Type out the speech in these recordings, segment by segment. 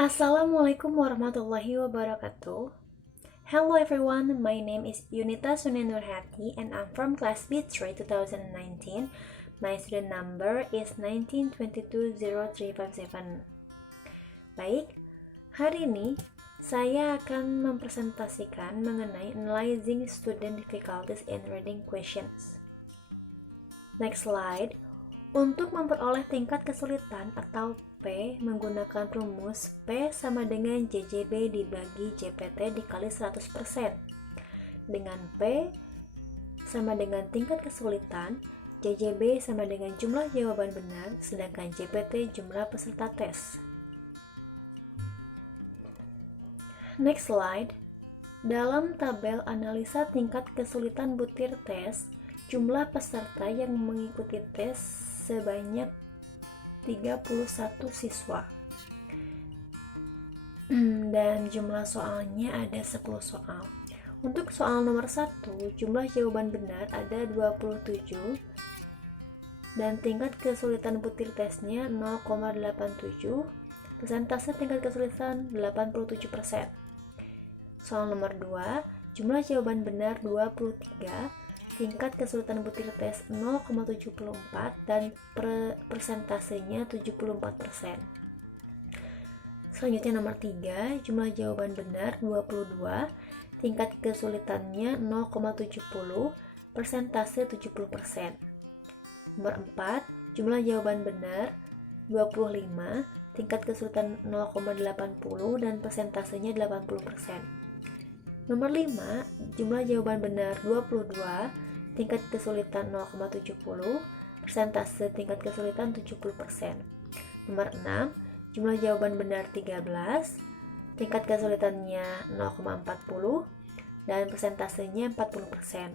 Assalamualaikum warahmatullahi wabarakatuh. Hello everyone, my name is Yunita Sunenurhati and I'm from class B3 2019. My student number is 1922037. Baik, hari ini saya akan mempresentasikan mengenai analyzing student difficulties in reading questions. Next slide. Untuk memperoleh tingkat kesulitan atau P menggunakan rumus P sama dengan JJB dibagi JPT dikali 100%. Dengan P sama dengan tingkat kesulitan, JJB sama dengan jumlah jawaban benar, sedangkan JPT jumlah peserta tes. Next slide. Dalam tabel analisa tingkat kesulitan butir tes, jumlah peserta yang mengikuti tes sebanyak 31 siswa dan jumlah soalnya ada 10 soal. Untuk soal nomor 1, jumlah jawaban benar ada 27 dan tingkat kesulitan butir tesnya 0,87, persentase tingkat kesulitan 87%. Soal nomor 2, jumlah jawaban benar 23, tingkat kesulitan butir tes 0,74 dan persentasenya 74%. Selanjutnya nomor 3, jumlah jawaban benar 22, tingkat kesulitannya 0,70, persentase 70%. Nomor 4, jumlah jawaban benar 25, tingkat kesulitan 0,80 dan persentasenya 80%. Nomor 5, jumlah jawaban benar 22, tingkat kesulitan 0,70, persentase tingkat kesulitan 70%. Nomor 6, jumlah jawaban benar 13, tingkat kesulitannya 0,40 dan persentasenya 40%.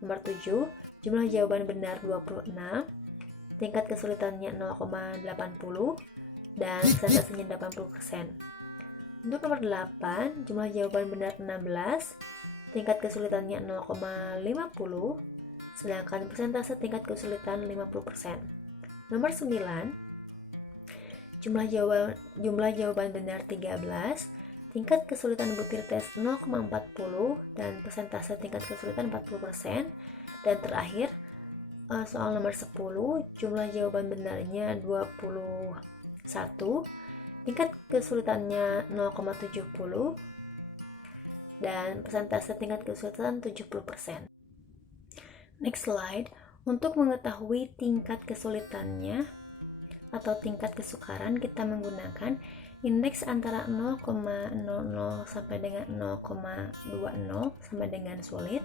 Nomor 7, jumlah jawaban benar 26, tingkat kesulitannya 0,80 dan persentasenya 80%. Untuk nomor 8, jumlah jawaban benar 16, tingkat kesulitannya 0,50, sedangkan persentase tingkat kesulitan 50%. Nomor 9, jumlah jawaban benar 13, tingkat kesulitan butir tes 0,40 dan persentase tingkat kesulitan 40%. Dan terakhir, soal nomor 10, jumlah jawaban benarnya 21, tingkat kesulitannya 0,70 dan persentase tingkat kesulitan 70%. Next slide. Untuk mengetahui tingkat kesulitannya atau tingkat kesukaran, kita menggunakan indeks antara 0,00 sampai dengan 0,20 sampai dengan sulit,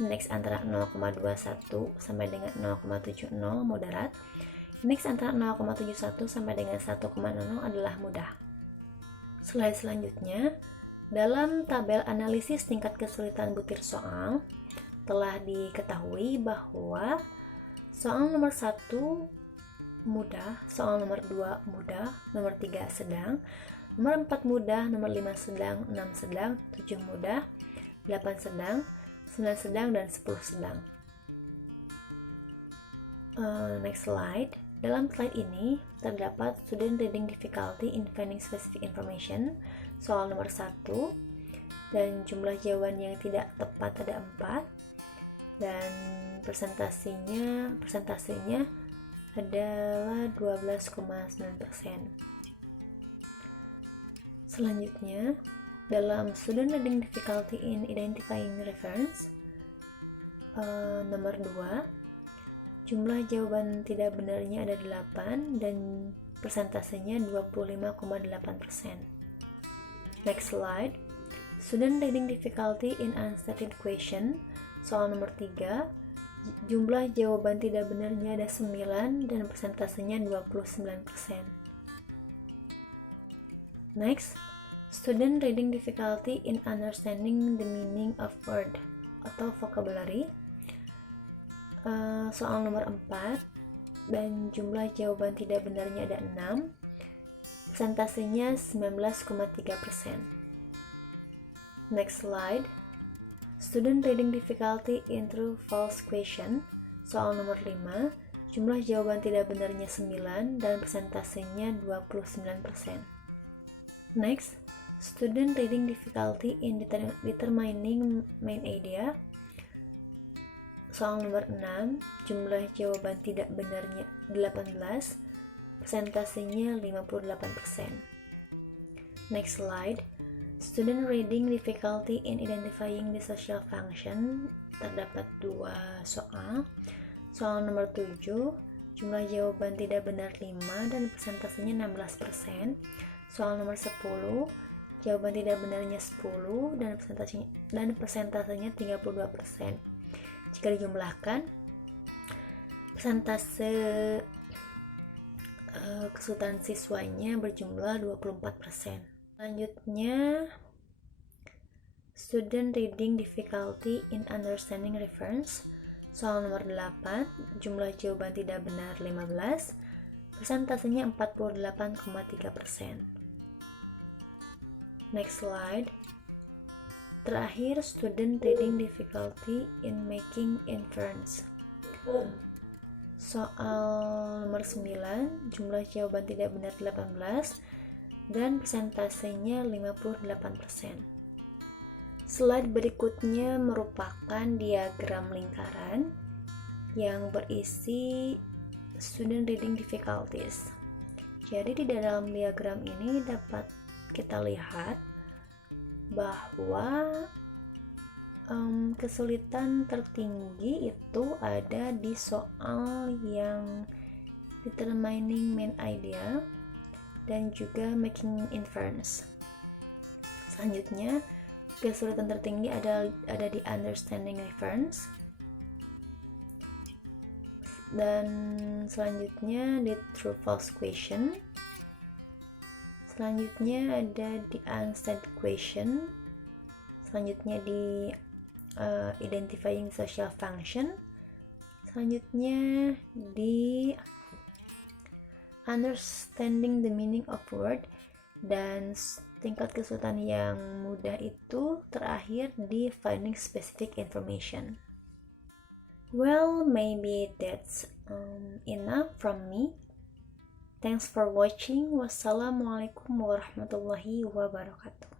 indeks antara 0,21 sampai dengan 0,70 moderat, indeks antara 0,71 sampai dengan 1,00 adalah mudah. Slide selanjutnya, dalam tabel analisis tingkat kesulitan butir soal, telah diketahui bahwa soal nomor 1 mudah, soal nomor 2 mudah, nomor 3 sedang, nomor 4 mudah, nomor 5 sedang, 6 sedang, 7 mudah, 8 sedang, 9 sedang, dan 10 sedang. Next slide. Dalam slide ini terdapat student reading difficulty in finding specific information, soal nomor 1, dan jumlah jawaban yang tidak tepat ada 4, dan persentasenya adalah 12,9%. Selanjutnya, dalam student reading difficulty in identifying reference, nomor 2, jumlah jawaban tidak benarnya ada 8 dan persentasenya 25,8%. Next slide. Student reading difficulty in unstated question, soal nomor 3, jumlah jawaban tidak benarnya ada 9 dan persentasenya 29%. Next, student reading difficulty in understanding the meaning of word atau vocabulary, soal nomor 4, dan jumlah jawaban tidak benarnya ada 6, persentasenya 19,3%. Next slide. Student reading difficulty in true false question, soal nomor 5, jumlah jawaban tidak benarnya 9 dan persentasenya 29%. Next, student reading difficulty in determining main idea. Soal nomor 6, jumlah jawaban tidak benarnya 18, persentasenya 58%. Next slide, student reading difficulty in identifying the social function. Terdapat 2 soal. Soal nomor 7, jumlah jawaban tidak benar 5 dan persentasenya 16%. Soal nomor 10, jawaban tidak benarnya 10 dan persentasenya 32%. Jika dijumlahkan, persentase kesulitan siswanya berjumlah 24%. Selanjutnya, student reading difficulty in understanding reference. Soal nomor 8, jumlah jawaban tidak benar 15, persentasenya 48,3%. Next slide. Terakhir, student reading difficulty in making inference. Soal nomor 9, jumlah jawaban tidak benar 18 dan persentasenya 58%. Slide berikutnya merupakan diagram lingkaran yang berisi student reading difficulties. Jadi di dalam diagram ini dapat kita lihat bahwa kesulitan tertinggi itu ada di soal yang determining main idea dan juga making inference. Selanjutnya, kesulitan tertinggi ada di understanding reference, dan selanjutnya di true false question. Selanjutnya ada di unsaid question. Selanjutnya di identifying social function. Selanjutnya di understanding the meaning of word, dan tingkat kesulitan yang mudah itu terakhir di finding specific information. Well, maybe that's enough from me. Thanks for watching. Wassalamualaikum warahmatullahi wabarakatuh.